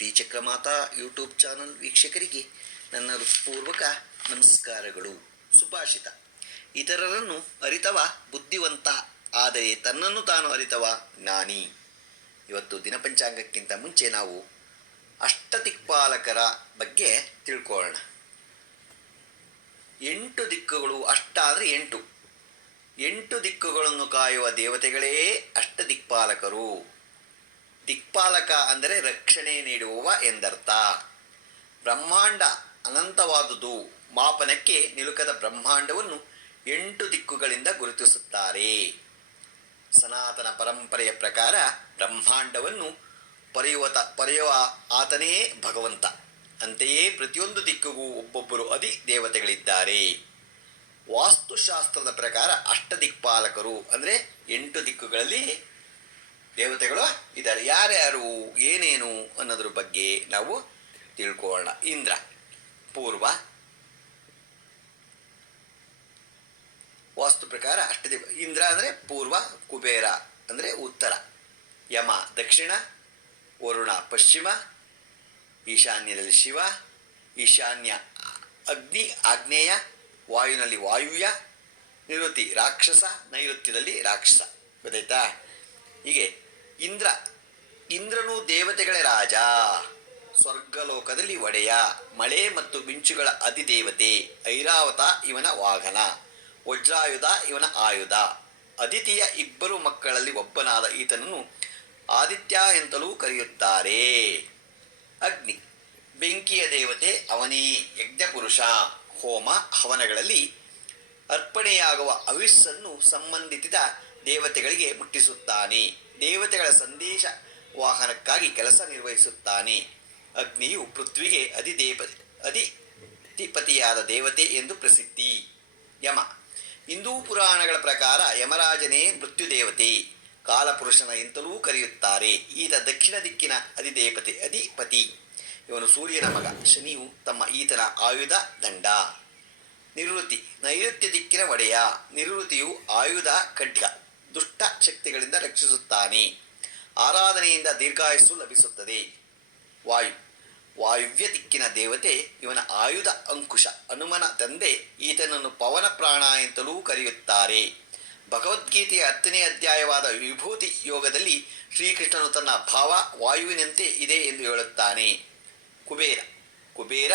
ಶ್ರೀಚಕ್ರಮಾತಾ YouTube channel ವೀಕ್ಷಕರಿಗೆ ನನ್ನ ಹೃತ್ಪೂರ್ವಕ ನಮಸ್ಕಾರಗಳು. ಸುಭಾಷಿತ: ಇತರರನ್ನು ಅರಿತವ ಬುದ್ಧಿವಂತ, ಆದರೆ ತನ್ನನ್ನು ತಾನು ಅರಿತವ ಜ್ಞಾನಿ. ಇವತ್ತು ದಿನಪಂಚಾಂಗಕ್ಕಿಂತ ಮುಂಚೆ ನಾವು ಅಷ್ಟದಿಕ್ಪಾಲಕರ ಬಗ್ಗೆ ತಿಳ್ಕೊಳ್ಳೋಣ. 8 ದಿಕ್ಕುಗಳು. ಅಷ್ಟ ಅಂದರೆ 8 ದಿಕ್ಕುಗಳನ್ನು ಕಾಯುವ ದೇವತೆಗಳೇ ಅಷ್ಟದಿಕ್ಪಾಲಕರು. ದಿಕ್ಪಾಲಕ ಅಂದರೆ ರಕ್ಷಣೆ ನೀಡುವವ ಎಂದರ್ಥ. ಬ್ರಹ್ಮಾಂಡ ಅನಂತವಾದುದು. ಮಾಪನಕ್ಕೆ ನಿಲುಕದ ಬ್ರಹ್ಮಾಂಡವನ್ನು 8 ದಿಕ್ಕುಗಳಿಂದ ಗುರುತಿಸುತ್ತಾರೆ. ಸನಾತನ ಪರಂಪರೆಯ ಪ್ರಕಾರ ಬ್ರಹ್ಮಾಂಡವನ್ನು ಪರೆಯುವ ಆತನೇ ಭಗವಂತ. ಅಂತೆಯೇ ಪ್ರತಿಯೊಂದು ದಿಕ್ಕಿಗೂ ಒಬ್ಬೊಬ್ಬರು ದೇವತೆಗಳಿದ್ದಾರೆ. ವಾಸ್ತುಶಾಸ್ತ್ರದ ಪ್ರಕಾರ ಅಷ್ಟದಿಕ್ಪಾಲಕರು ಅಂದರೆ 8 ದಿಕ್ಕುಗಳಲ್ಲಿ ದೇವತೆಗಳು ಇದ್ದಾರೆ. ಯಾರ್ಯಾರು, ಏನೇನು ಅನ್ನೋದ್ರ ಬಗ್ಗೆ ನಾವು ತಿಳ್ಕೊಳ್ಳೋಣ. ಇಂದ್ರ ಪೂರ್ವ. ವಾಸ್ತು ಪ್ರಕಾರ ಇಂದ್ರ ಅಂದರೆ ಪೂರ್ವ, ಕುಬೇರ ಅಂದರೆ ಉತ್ತರ, ಯಮ ದಕ್ಷಿಣ, ವರುಣ ಪಶ್ಚಿಮ, ಈಶಾನ್ಯದಲ್ಲಿ ಶಿವ, ಈಶಾನ್ಯ ಅಗ್ನಿ, ಆಗ್ನೇಯ, ವಾಯುನಲ್ಲಿ ವಾಯುವ್ಯ, ನಿವೃತ್ತಿ ರಾಕ್ಷಸ, ನೈಋತ್ಯದಲ್ಲಿ ರಾಕ್ಷಸ. ಗೊತ್ತಾಯ್ತಾ? ಹೀಗೆ ಇಂದ್ರನು ದೇವತೆಗಳ ರಾಜ, ಸ್ವರ್ಗಲೋಕದಲ್ಲಿ ಒಡೆಯ, ಮಳೆ ಮತ್ತು ಮಿಂಚುಗಳ ಅಧಿದೇವತೆ. ಐರಾವತ ಇವನ ವಾಹನ, ವಜ್ರಾಯುಧ ಇವನ ಆಯುಧ. ಅದಿತಿಯ 2 ಮಕ್ಕಳಲ್ಲಿ ಒಬ್ಬನಾದ ಈತನನ್ನು ಆದಿತ್ಯ ಎಂತಲೂ ಕರೆಯುತ್ತಾರೆ. ಅಗ್ನಿ ಬೆಂಕಿಯ ದೇವತೆ, ಅವನೇ ಯಜ್ಞಪುರುಷ. ಹೋಮ ಹವನಗಳಲ್ಲಿ ಅರ್ಪಣೆಯಾಗುವ ಹವಿಸ್ಸನ್ನು ಸಂಬಂಧಿಸಿದ ದೇವತೆಗಳಿಗೆ ಮುಟ್ಟಿಸುತ್ತಾನೆ. ದೇವತೆಗಳ ಸಂದೇಶ ವಾಹನಕ್ಕಾಗಿ ಕೆಲಸ ನಿರ್ವಹಿಸುತ್ತಾನೆ. ಅಗ್ನಿಯು ಪೃಥ್ವಿಗೆ ಅಧಿಪತಿಯಾದ ದೇವತೆ ಎಂದು ಪ್ರಸಿದ್ಧಿ. ಯಮ ಹಿಂದೂ ಪುರಾಣಗಳ ಪ್ರಕಾರ ಯಮರಾಜನೇ ಮೃತ್ಯುದೇವತೆ, ಕಾಲಪುರುಷನ ಎಂತಲೂ ಕರೆಯುತ್ತಾರೆ. ಈತ ದಕ್ಷಿಣ ದಿಕ್ಕಿನ ಅಧಿಪತಿ. ಇವನು ಸೂರ್ಯನ ಮಗ. ಶನಿಯು ಈತನ ಆಯುಧ ದಂಡ. ನಿವೃತ್ತಿ ನೈಋತ್ಯ ದಿಕ್ಕಿನ ಒಡೆಯ. ನಿವೃತ್ತಿಯು ಆಯುಧ ಖಡ್ಗ. ದುಷ್ಟ ಶಕ್ತಿಗಳಿಂದ ರಕ್ಷಿಸುತ್ತಾನೆ. ಆರಾಧನೆಯಿಂದ ದೀರ್ಘಾಯುಸ್ಸು ಲಭಿಸುತ್ತದೆ. ವಾಯುವ್ಯ ದಿಕ್ಕಿನ ದೇವತೆ. ಇವನ ಆಯುಧ ಅಂಕುಶ. ಹನುಮನ ತಂದೆ. ಈತನನ್ನು ಪವನ ಪ್ರಾಣ ಎಂತಲೂ ಕರೆಯುತ್ತಾರೆ. ಭಗವದ್ಗೀತೆಯ 10ನೇ ಅಧ್ಯಾಯವಾದ ವಿಭೂತಿ ಯೋಗದಲ್ಲಿ ಶ್ರೀಕೃಷ್ಣನು ತನ್ನ ಭಾವ ವಾಯುವಿನಂತೆ ಇದೆ ಎಂದು ಹೇಳುತ್ತಾನೆ. ಕುಬೇರ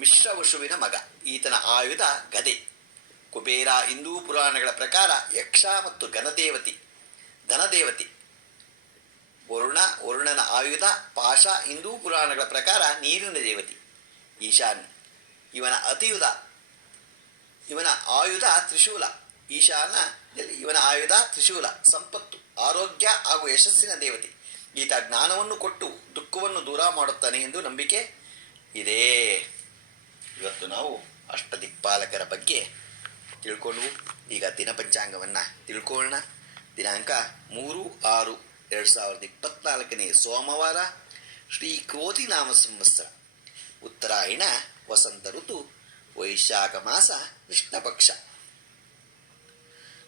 ಮಿಶ್ರವಶುವಿನ ಮಗ. ಈತನ ಆಯುಧ ಗದೆ. ಕುಬೇರ ಹಿಂದೂ ಪುರಾಣಗಳ ಪ್ರಕಾರ ಯಕ್ಷ ಮತ್ತು ಧನದೇವತೆ. ವರುಣನ ಆಯುಧ ಪಾಶ. ಹಿಂದೂ ಪುರಾಣಗಳ ಪ್ರಕಾರ ನೀರಿನ ದೇವತೆ. ಈಶಾನ್ಯ ಇವನ ಆಯುಧ ತ್ರಿಶೂಲ. ಇವನ ಆಯುಧ ತ್ರಿಶೂಲ. ಸಂಪತ್ತು, ಆರೋಗ್ಯ ಹಾಗೂ ಯಶಸ್ಸಿನ ದೇವತೆ. ಈತ ಜ್ಞಾನವನ್ನು ಕೊಟ್ಟು ದುಃಖವನ್ನು ದೂರ ಮಾಡುತ್ತಾನೆ ಎಂದು ನಂಬಿಕೆ ಇದೆ. ಇವತ್ತು ನಾವು ಅಷ್ಟದಿಕ್ಪಾಲಕರ ಬಗ್ಗೆ ತಿಳ್ಕೊಂಡ್ವು. ಈಗ ದಿನಪಂಚಾಂಗವನ್ನು ತಿಳ್ಕೊಳ್ಳೋಣ. ದಿನಾಂಕ 3/6/2024 ಸೋಮವಾರ. ಶ್ರೀ ಕ್ರೋಧಿ ನಾಮ ಸಂವತ್ಸರ. ಉತ್ತರಾಯಣ ವಸಂತ ಋತು. ವೈಶಾಖ ಮಾಸ ಕೃಷ್ಣ ಪಕ್ಷ.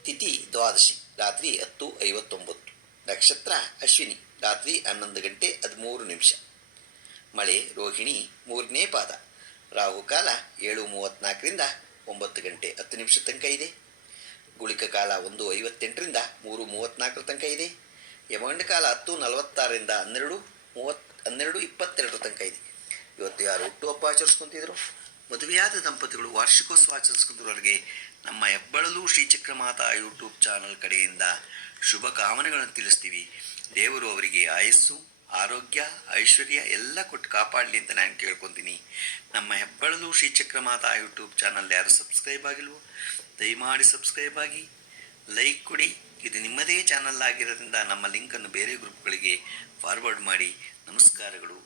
ತಿಥಿ ದ್ವಾದಶಿ ರಾತ್ರಿ 10:59. ನಕ್ಷತ್ರ ಅಶ್ವಿನಿ ರಾತ್ರಿ 11:13. ಮಳೆ ರೋಹಿಣಿ 3ನೇ ಪಾದ. ರಾಹುಕಾಲ 7:34 9:10 ತನಕ ಇದೆ. ಗುಳಿಕ ಕಾಲ 1:58 3:34 ತನಕ ಇದೆ. ಯಮಗಂಡ ಕಾಲ 10:46 12:22 ತನಕ ಇದೆ. ಇವತ್ತು ಯಾರು ಹುಟ್ಟುಹಬ್ಬ ಆಚರಿಸ್ಕೊತಿದ್ರು, ಮದುವೆಯಾದ ದಂಪತಿಗಳು ವಾರ್ಷಿಕೋತ್ಸವ ಆಚರಿಸ್ಕೊಂಡವರಿಗೆ ನಮ್ಮ ಹೆಬ್ಬಳಲು ಶ್ರೀಚಕ್ರಮಾತಾ ಯೂಟ್ಯೂಬ್ ಚಾನಲ್ ಕಡೆಯಿಂದ ಶುಭ ಕಾಮನೆಗಳನ್ನು ತಿಳಿಸ್ತೀವಿ. ದೇವರು ಅವರಿಗೆ ಆಯಸ್ಸು, ಆರೋಗ್ಯ, ಐಶ್ವರ್ಯ ಎಲ್ಲ ಕೊಟ್ಟು ಕಾಪಾಡಲಿ ಅಂತ ನಾನು ಕೇಳ್ಕೊತೀನಿ. ನಮ್ಮ ಹೆಬ್ಬಳಲು ಶ್ರೀಚಕ್ರಮಾತಾ ಯೂಟ್ಯೂಬ್ ಚಾನಲ್ ಯಾರು ಸಬ್ಸ್ಕ್ರೈಬ್ ಆಗಿಲ್ವೋ ದಯಮಾಡಿ ಸಬ್ಸ್ಕ್ರೈಬ್ ಆಗಿ, ಲೈಕ್ ಕೊಡಿ. ಇದು ನಿಮ್ಮದೇ ಚಾನಲ್ ಆಗಿರೋದ್ರಿಂದ ನಮ್ಮ ಲಿಂಕನ್ನು ಬೇರೆ ಗ್ರೂಪ್ಗಳಿಗೆ ಫಾರ್ವರ್ಡ್ ಮಾಡಿ. ನಮಸ್ಕಾರಗಳು.